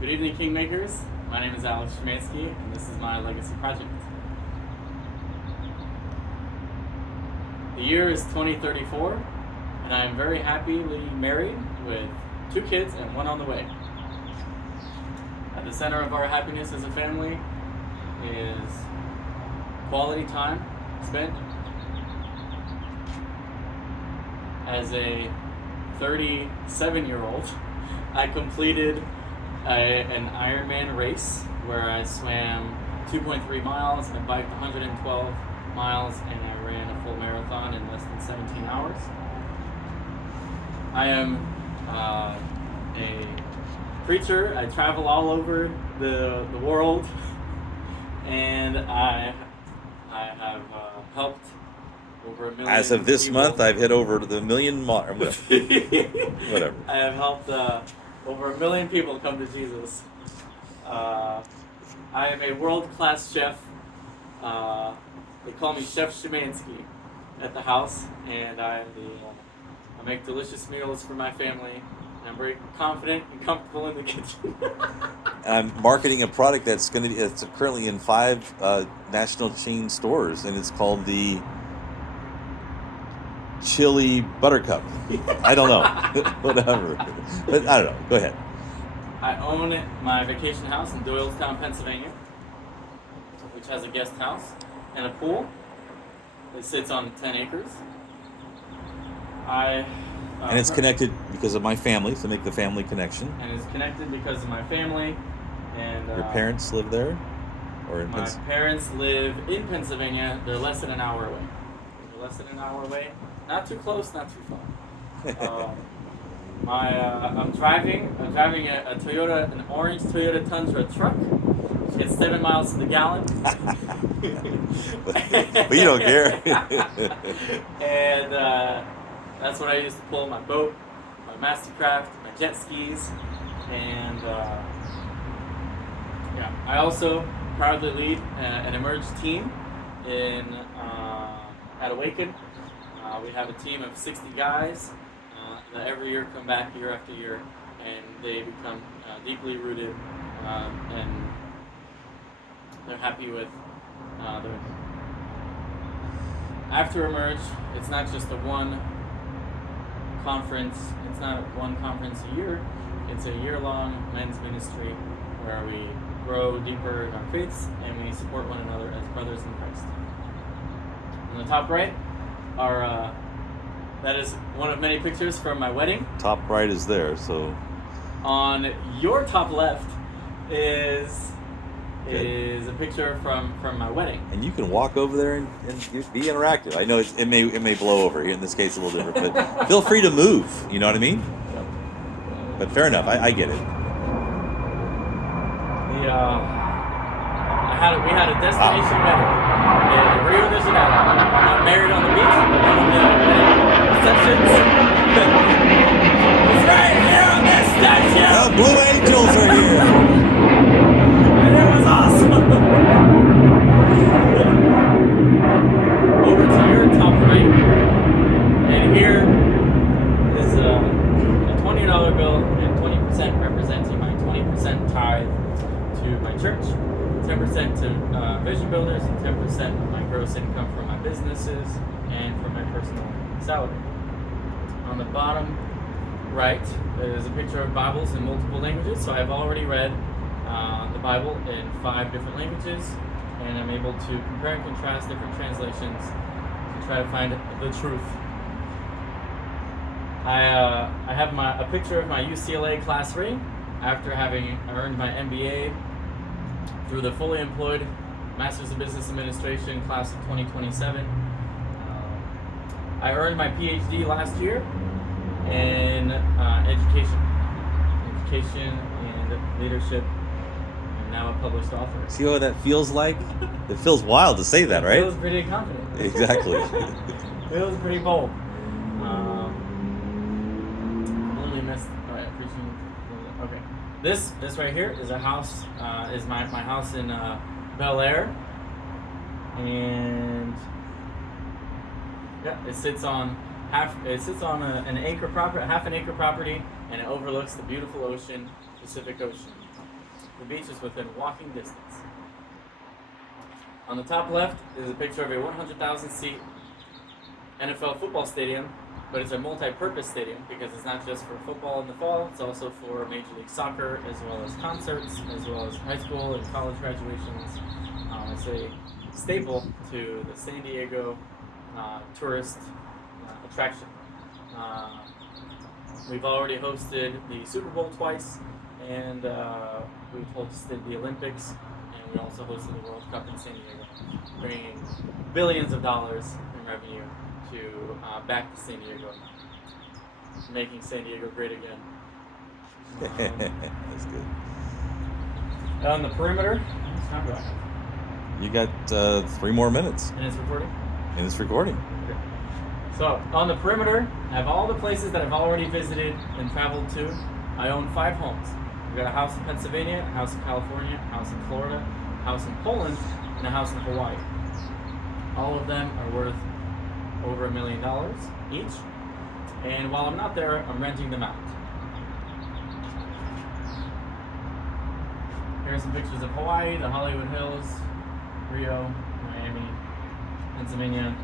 Good evening, Kingmakers. My name is Alex Szymanski, and this is my legacy project. The year is 2034, and I am very happily married with 2 kids and 1 on the way. At the center of our happiness as a family is quality time spent. As a 37-year-old, I completed an Ironman race where I swam 2.3 miles, I biked 112 miles, and I ran a full marathon in less than 17 hours. I am a preacher. I travel all over the world, and I have helped over 1 million. As of this people. month, I've hit over the million mark. Whatever. I have helped over 1 million people come to Jesus. I am a world-class chef. They call me Chef Szymanski at the house, and I make delicious meals for my family. And I'm very confident and comfortable in the kitchen. I'm marketing a product that's it's currently in 5 national chain stores, and it's called the Chili Buttercup. I don't know. Whatever. But I don't know. Go ahead. I own my vacation house in Doylestown, Pennsylvania, which has a guest house and a pool. It sits on 10 acres. And it's connected because of my family, to make the family connection. And it's connected because of my family. And your parents live there? Or in my parents live in Pennsylvania. They're less than an hour away. Not too close, not too far. I'm driving a Toyota, an orange Toyota Tundra truck. It gets 7 miles to the gallon. But you don't care. And that's what I use to pull my boat, my Mastercraft, my jet skis, and I also proudly lead an Emerge team at Awaken. We have a team of 60 guys that every year come back year after year, and they become deeply rooted, and they're happy with their. After Emerge, it's not just one conference. It's not one conference a year. It's a year-long men's ministry where we grow deeper in our faiths and we support one another as brothers in Christ. On the top right are that is one of many pictures from my wedding. Top right is there, so. On your top left is a picture from my wedding. And you can walk over there and be interactive. I know it may blow over here, in this case a little different, but feel free to move, you know what I mean? Yep. But fair enough, I get it. We had a destination wedding in Rio de Janeiro. Got married on the beach. One of the wedding receptions. It's right here on this statue. The Blue Angels are here. And it was awesome. Over to your top right, and here is a $20 bill and 20% representing my 20% tithe to my church, 10% to Vision Builders, and 10% of my gross income from my businesses and from my personal salary. On the bottom right, there's a picture of Bibles in multiple languages. So I've already read the Bible in 5 different languages, and I'm able to compare and contrast different translations to try to find the truth. I have a picture of my UCLA class ring after having earned my MBA through the fully employed Masters of Business Administration class of 2027. I earned my PhD last year in education and leadership, and now a published author. See what that feels like? It feels wild to say that, right? It feels pretty confident. Exactly. It was pretty bold. Completely missed. Alright, preaching. Okay. This right here is a house. Is my house in Bel Air, and yeah, it sits on an acre property, half an acre property, and it overlooks the beautiful ocean, Pacific Ocean. The beach is within walking distance. On the top left is a picture of a 100,000-seat NFL football stadium, but it's a multi-purpose stadium because it's not just for football in the fall, it's also for Major League Soccer, as well as concerts, as well as high school and college graduations. It's a staple to the San Diego tourist attraction. We've already hosted the Super Bowl twice, and we've hosted the Olympics, and we also hosted the World Cup in San Diego, bringing billions of dollars in revenue to back to San Diego, making San Diego great again. That's good. On the perimeter, You got 3 more minutes. And it's recording? And it's recording. Okay. So, on the perimeter, I have all the places that I've already visited and traveled to. I own 5 homes. I've got a house in Pennsylvania, a house in California, a house in Florida, a house in Poland, and a house in Hawaii. All of them are worth over $1 million each. And while I'm not there, I'm renting them out. Here are some pictures of Hawaii, the Hollywood Hills, Rio, Miami, Pennsylvania,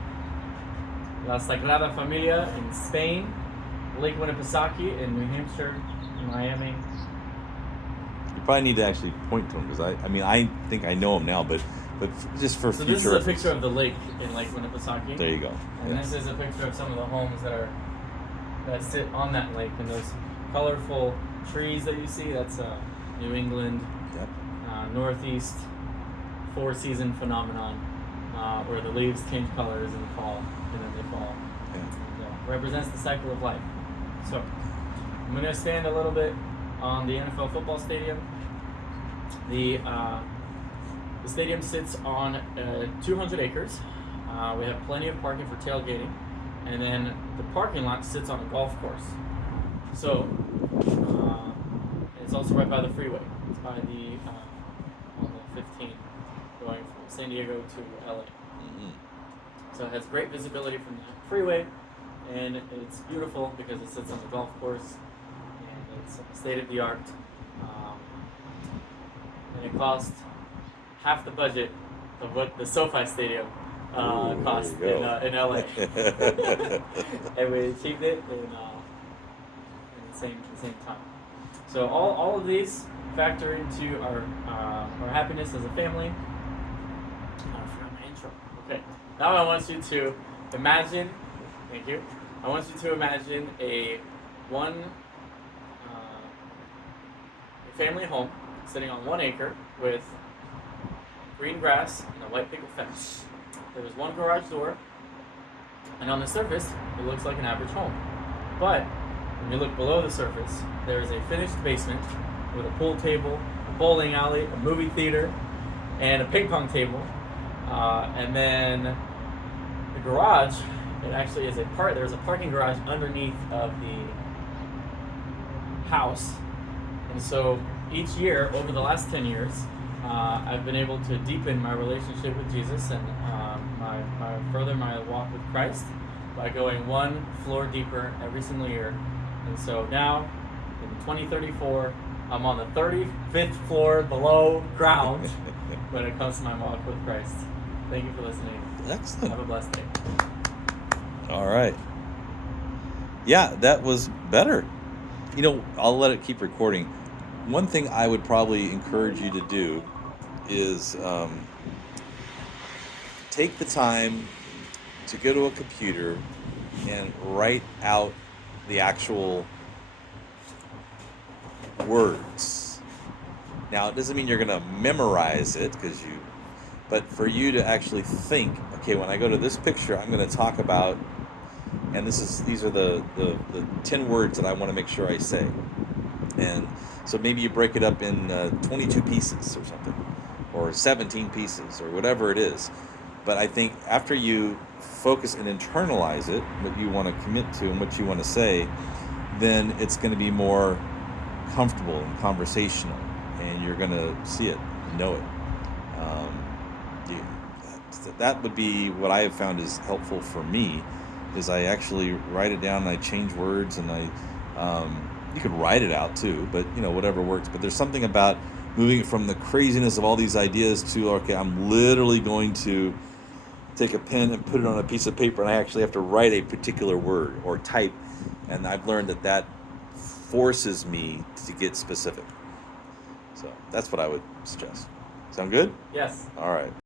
La Sagrada Familia in Spain, Lake Winnipesaukee in New Hampshire, Miami. You probably need to actually point to them because I think I know them now, but just for so future. This is a picture of the lake in Lake Winnipesaukee. There you go. And This is a picture of some of the homes that sit on that lake, and those colorful trees that you see. That's New England, Yep. Northeast, 4-season phenomenon, where the leaves change colors in the fall and then they fall. Yeah. And, represents the cycle of life. So I'm going to stand a little bit on the NFL football stadium. The stadium sits on 200 acres. We have plenty of parking for tailgating, and then the parking lot sits on a golf course. So it's also right by the freeway. It's by the on the 15 going from San Diego to LA. Mm-hmm. So it has great visibility from the freeway, and it's beautiful because it sits on the golf course, and it's state of the art. And it cost half the budget of what the SoFi Stadium cost in LA. And we achieved it in the same time. So all of these factor into our happiness as a family. I forgot my intro. Okay. Now I want you to imagine. Thank you. I want you to imagine a family home sitting on 1 acre with green grass and a white picket fence. There is 1 garage door, and on the surface, it looks like an average home. But when you look below the surface, there is a finished basement with a pool table, a bowling alley, a movie theater, and a ping pong table. And then the garage, it actually is there's a parking garage underneath of the house. And so each year, over the last 10 years, I've been able to deepen my relationship with Jesus and further my walk with Christ by going 1 floor deeper every single year. And so now, in 2034, I'm on the 35th floor below ground when it comes to my walk with Christ. Thank you for listening. Excellent. Have a blessed day. All right. Yeah, that was better. I'll let it keep recording. One thing I would probably encourage you to do is take the time to go to a computer and write out the actual words. Now, it doesn't mean you're going to memorize it, but for you to actually think, okay, when I go to this picture, I'm going to talk about, and these are the 10 words that I want to make sure I say. And so maybe you break it up in 22 pieces or something, or 17 pieces, or whatever it is. But I think after you focus and internalize it, what you want to commit to and what you want to say, then it's going to be more comfortable and conversational, and you're going to see it, know it. That would be what I have found is helpful for me, is I actually write it down, and I change words, and You could write it out too, but whatever works. But there's something about moving from the craziness of all these ideas to, okay, I'm literally going to take a pen and put it on a piece of paper, and I actually have to write a particular word or type. And I've learned that forces me to get specific. So that's what I would suggest. Sound good? Yes. All right.